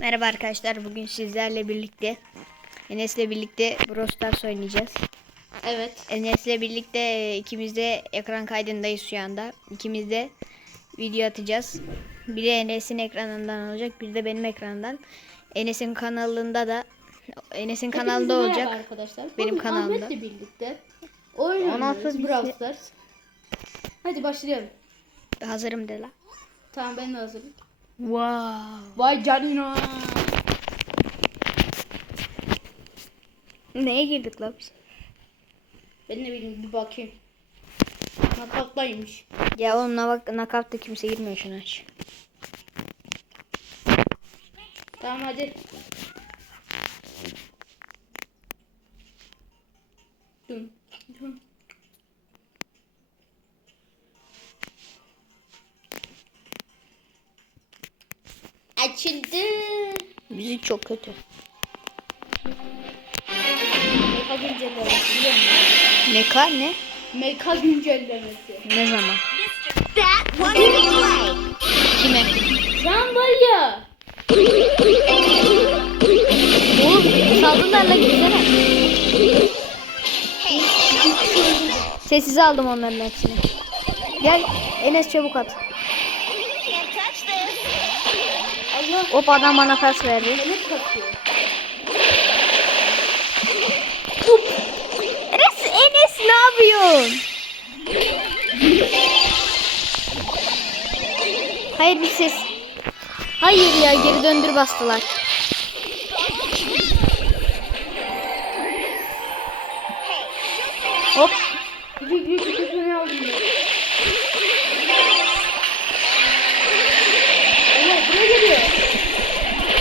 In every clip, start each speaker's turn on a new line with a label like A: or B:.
A: Merhaba arkadaşlar. Bugün sizlerle birlikte Enes'le birlikte Brawl Stars oynayacağız.
B: Evet.
A: Enes'le birlikte e, ikimiz de ekran kaydındayız şu anda. İkimiz de video atacağız. Biri Enes'in ekranından olacak, biri de benim ekranımdan. Enes'in kanalında da Enes'in kanalında olacak.
B: arkadaşlar.
A: Benim
B: Bugün
A: kanalımda.
B: Ahmet'le birlikte oynuyoruz. Brawl Stars. Hadi başlayalım.
A: Hazırım de la.
B: Tamam ben de hazırım.
A: Wow.
B: Vay canına.
A: Neye girdik la biz?
B: Ben ne bileyim bir bakayım. Nakattaymış.
A: Ya oğlum bak nakavtta kimse girmiyor şuna aç.
B: Tamam hadi. Dün. Dün. Açıldı.
A: Müzik çok kötü.
B: Meka güncellemesi biliyor musun?
A: Meka ne?
B: Meka güncellemesi.
A: Ne zaman? Kime?
B: Sen var ya.
A: Oğlum saldılar la gitsene. Sessize aldım onların hepsini. Gel Enes çabuk at. Hop adam bana pas verdi.
B: Enes
A: Enes ne yapıyorsun? Hayır bir ses. Hayır ya geri döndür bastılar.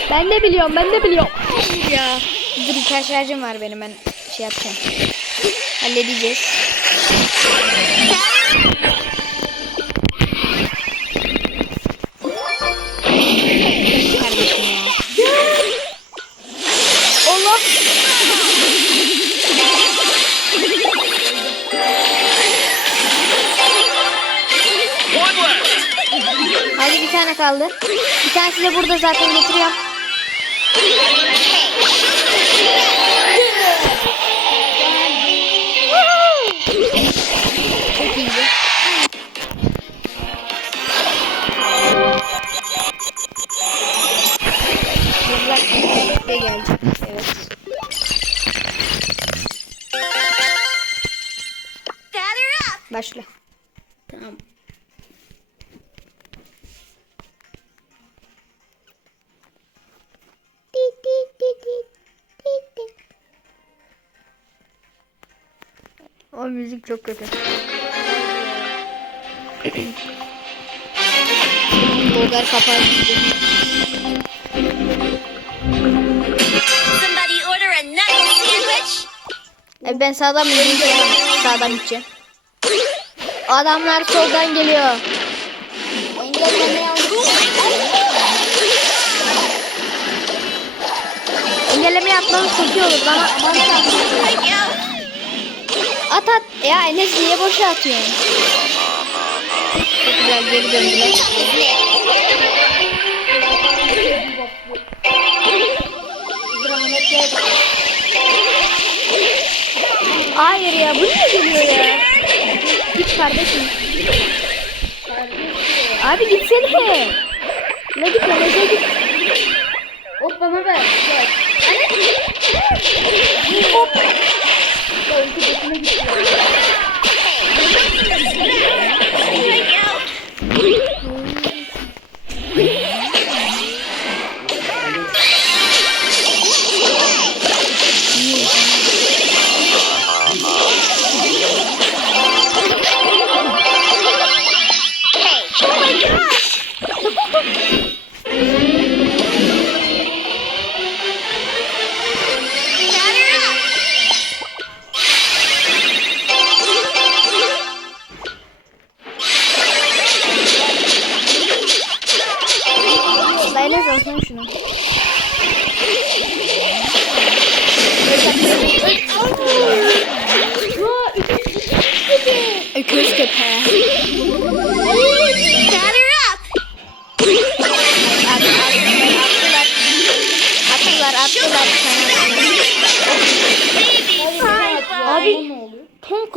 B: Ben
A: de biliyorum ben de biliyorum. Ya. Dur birkaç şarjım var benim ben şey yapacağım. Halledeceğiz. Kardeşim ya. Allah. Hadi bir tane kaldı. Bir tanesi de burada zaten getiriyorum. Çok O müzik çok kötü. Bulgar kapağı.
C: Somebody order a knuckle sandwich.
A: E ben sağdan mı gideyim? Sağdan gideceğim. Adamlar soldan geliyor. Engellemeye Engelleme yapmamız çok iyi olur bana.
C: Yo.
A: At at. Ya Enes niye boşa atıyorsun? Çok güzel geri döndüler. Hayır ya bu niye geliyor ya? Git kardeşim. Abi gitsene. Ne git Enes'e git.
B: Hop bana ver.
A: Hop.
B: Ya ulti başına gitti.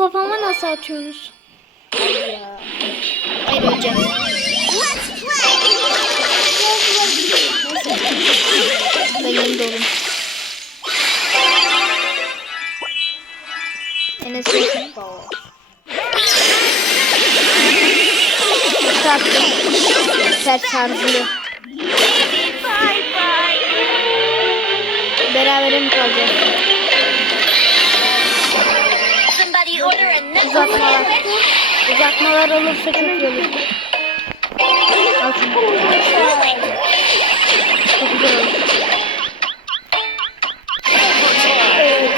A: Kafama nasıl atıyorsunuz? Hayır
C: play.
A: Ben yeni doğdum. Enes sarılıyor.
C: Bye bye.
A: Berabere mi kalacağız? Uzatmalar. Uzatmalar olursa çok iyi olur. Al şunu. Çok güzel oldu. Evet.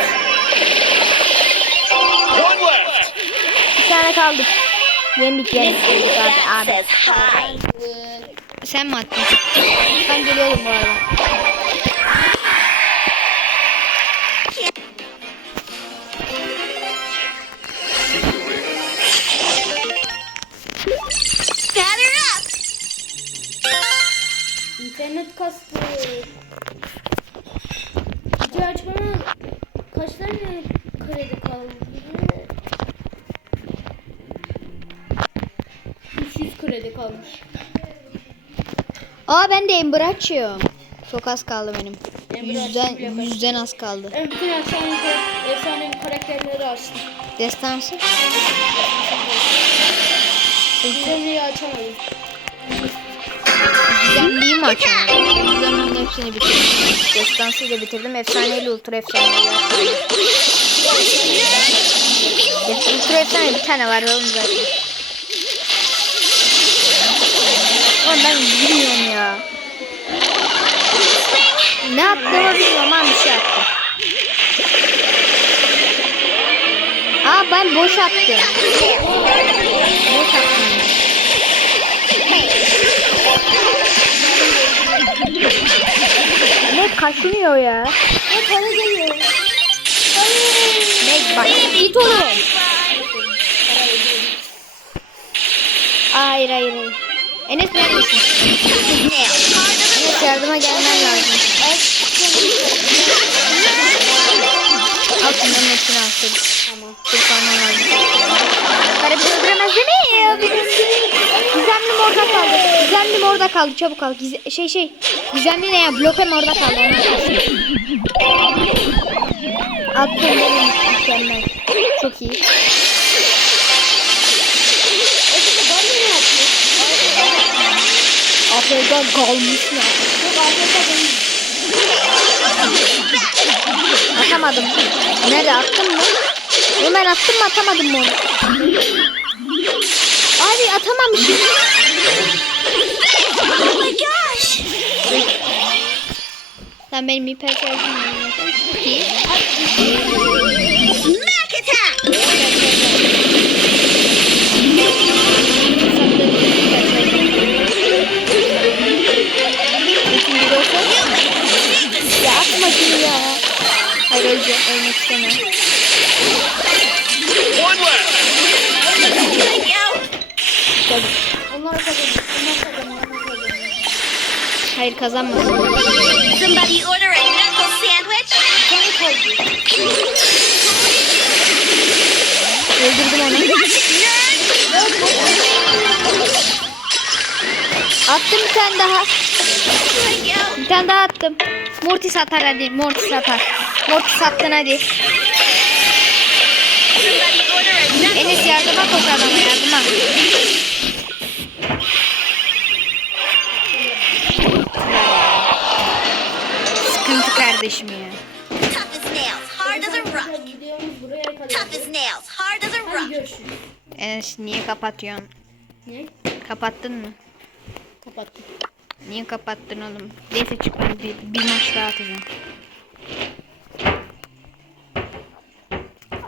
A: Bir tane kaldı. Yendik yendik. abi. abi. Sen mi attın? Ben geliyordum bu arada.
B: Kastı. Video açmama kaç tane kredi kaldı? 300 kredi kalmış.
A: Aa ben de Ember açıyorum. Çok az kaldı benim.
B: Ember
A: Yüzden, yüzden az kaldı.
B: Ben bütün efsane, efsane karakterleri açtım.
A: Destansı.
B: Gizemliği açamadım.
A: Gizemliği mi açamadım? Gizemliğin hepsini bitirdim. Destansıyı da bitirdim. Efsaneyle ultra efsaneyle. Ultra efsane bir tane var oğlum zaten. Oğlum ben bilmiyorum ya. Ne attığımı bilmiyorum ama bir şey attım. Aa ben boş attım. Boş attım. Ne kaşınıyor ya?
B: Ne para geliyor?
A: Ne bak git oğlum. Hayır hayır hayır. Enes neredesin? Enes yardıma gelmen lazım. Al şunların hepsini al. Tamam. Alman lazım. Kara bizi öldüremez değil mi? Orada kaldı. Gizemlim orada kaldı. Çabuk al. Gize- şey şey. Gizemli ne ya? Blokem orada kaldı. Attım benim. Mükemmel. Çok iyi. Afrika kalmış ya. Atamadım. Nerede attım mı? Ben attım mı atamadım mı onu? Abi atamamışım. Sen benim hiper şarjım iyi.
C: Attack.
A: Ya atma şunu ya. Hayır öleceğim. Ölmek istemiyorum.
D: One left.
B: Onlar kazanıyor. Onlar kazanıyor.
A: Hayır kazanmadım.
C: Somebody order a knuckle sandwich.
A: Öldürdüm onu. Attım bir tane daha. Bir tane daha attım. Mortis atar hadi. Mortis atar. Mortis attın hadi. Enes yardıma koş adama yardıma.
C: Rock.
B: görüşürüz.
A: Enes niye kapatıyorsun?
B: Ne?
A: Kapattın mı?
B: Kapattım.
A: Niye kapattın oğlum? Neyse çık ben bir, bir maç daha atacağım.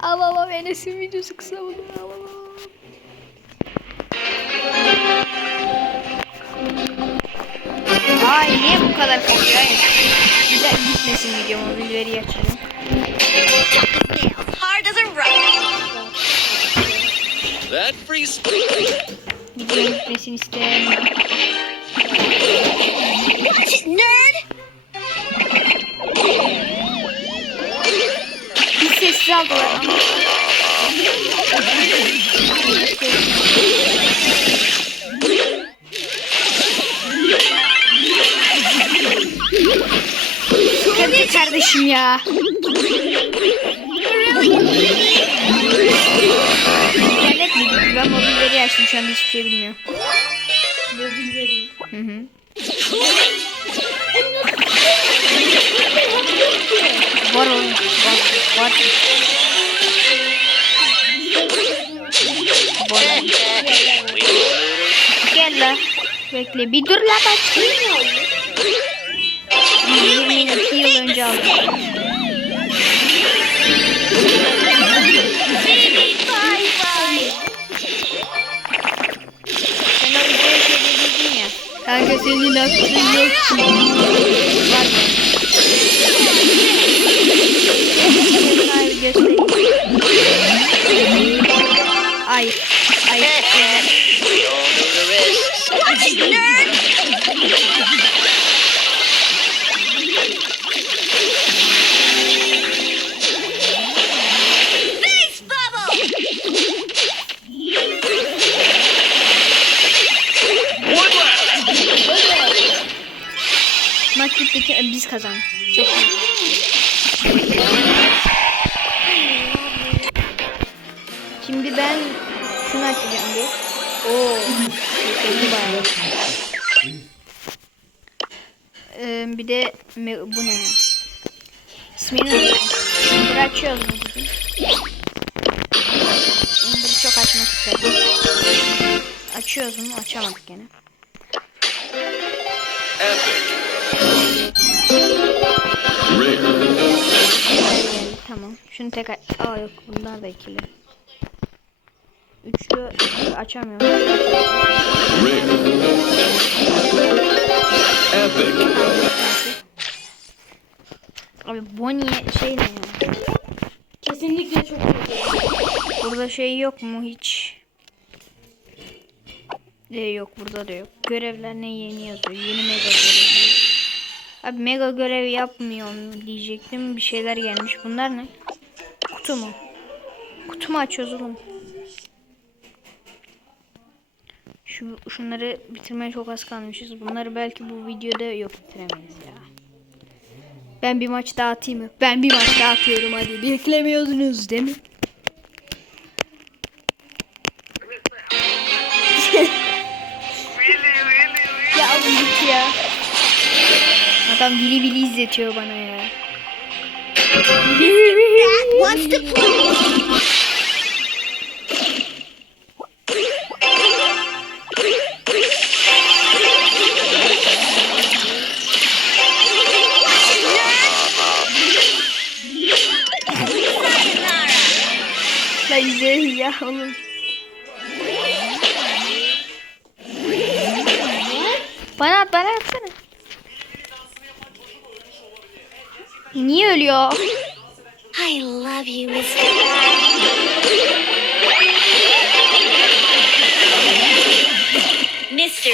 A: Al al al Enes'in videosu kısa oldu. Al al al. Ay niye bu kadar kasıyor? Ya gitmesin video
C: mobilleri açayım.
D: That freeze.
A: Video missing istemiyorum.
C: Watch it, nerd!
A: Bir sessiz aldılar. Kardeşim ya. İnternet mi? Ben mobilleri açtım şu anda hiçbir şey bilmiyorum. Hı hı. Var oğlum. Var. Var. Var. Gel la. Bekle bir dur la bak. 22 yıl önce aldım. Sen o ya. Kanka senin aklın yok. Var mı? Biz. Çok. Şimdi ben şunu açacağım bir. Oo. Yükseldi bayağı. Ee, bir de bu ne ya? İsmini. Bunu açıyoruz mu bugün? Bunu çok açmak istedim. Açıyoruz mu? Açamadık gene. Tamam. Şunu tek. Aa yok bunlar da ikili. Üçlü açamıyorum.
D: Epic.
A: Abi Bonnie şey ne ya?
B: Kesinlikle çok kötü.
A: Burada şey yok mu hiç? De yok burada da yok. Görevler ne yeni yazıyor. Yeni mega görev. Abi mega görev yapmıyorum diyecektim. Bir şeyler gelmiş. Bunlar ne? Kutu mu? Kutu mu açıyoruz oğlum? Şu şunları bitirmeye çok az kalmışız. Bunları belki bu videoda yok bitiremeyiz ya. Ben bir maç daha atayım mı? Ben bir maç daha atıyorum hadi. Beklemiyorsunuz değil mi? Adam bili bili izletiyor bana ya. La izle ya oğlum. Bana at bana atsana. Niye ölüyor?
C: I love you, Mr. Mr.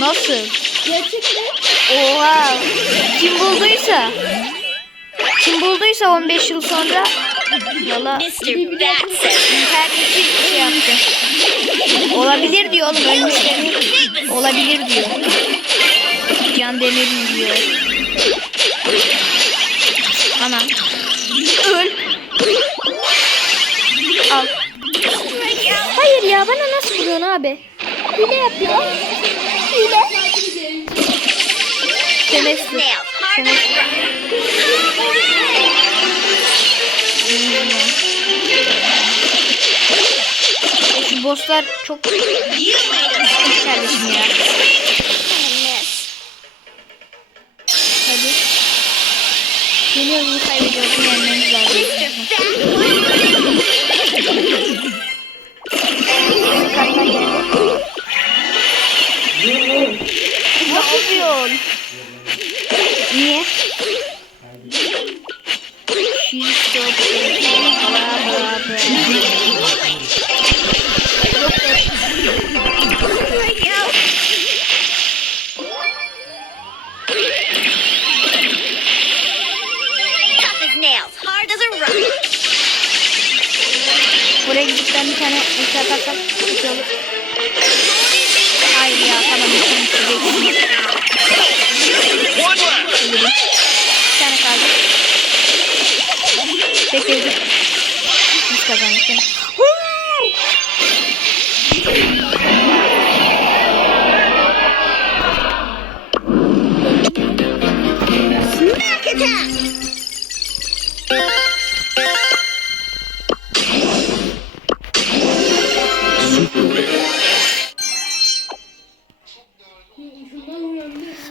A: Nasıl?
B: Gerçekten
A: Oha. Kim bulduysa. Kim bulduysa 15 yıl sonra valla
C: Mr. Bat says
A: interneti şey yaptı. Olabilir diyor oğlum. Olabilir diyor. Can Demir diyor. Ana. Öl. Al. Hayır ya bana nasıl vuruyorsun abi? Hile yapıyor. Hile. Semester.
C: rock.
A: Şu bosslar çok kardeşim ya. Hadi. Geliyoruz bu kaybediyoruz. Yenmemiz lazım. Kartlar.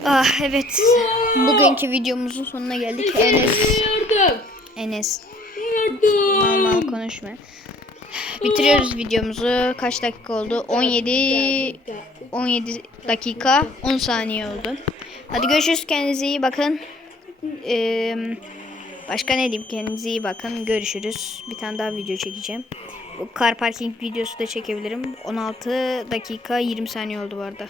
A: Ah evet. Bugünkü videomuzun sonuna geldik. Enes. Enes. Normal konuşma. Bitiriyoruz videomuzu. Kaç dakika oldu? 17 17 dakika 10 saniye oldu. Hadi görüşürüz. Kendinize iyi bakın. Ee, başka ne diyeyim? Kendinize iyi bakın. Görüşürüz. Bir tane daha video çekeceğim. Bu car parking videosu da çekebilirim. 16 dakika 20 saniye oldu bu arada.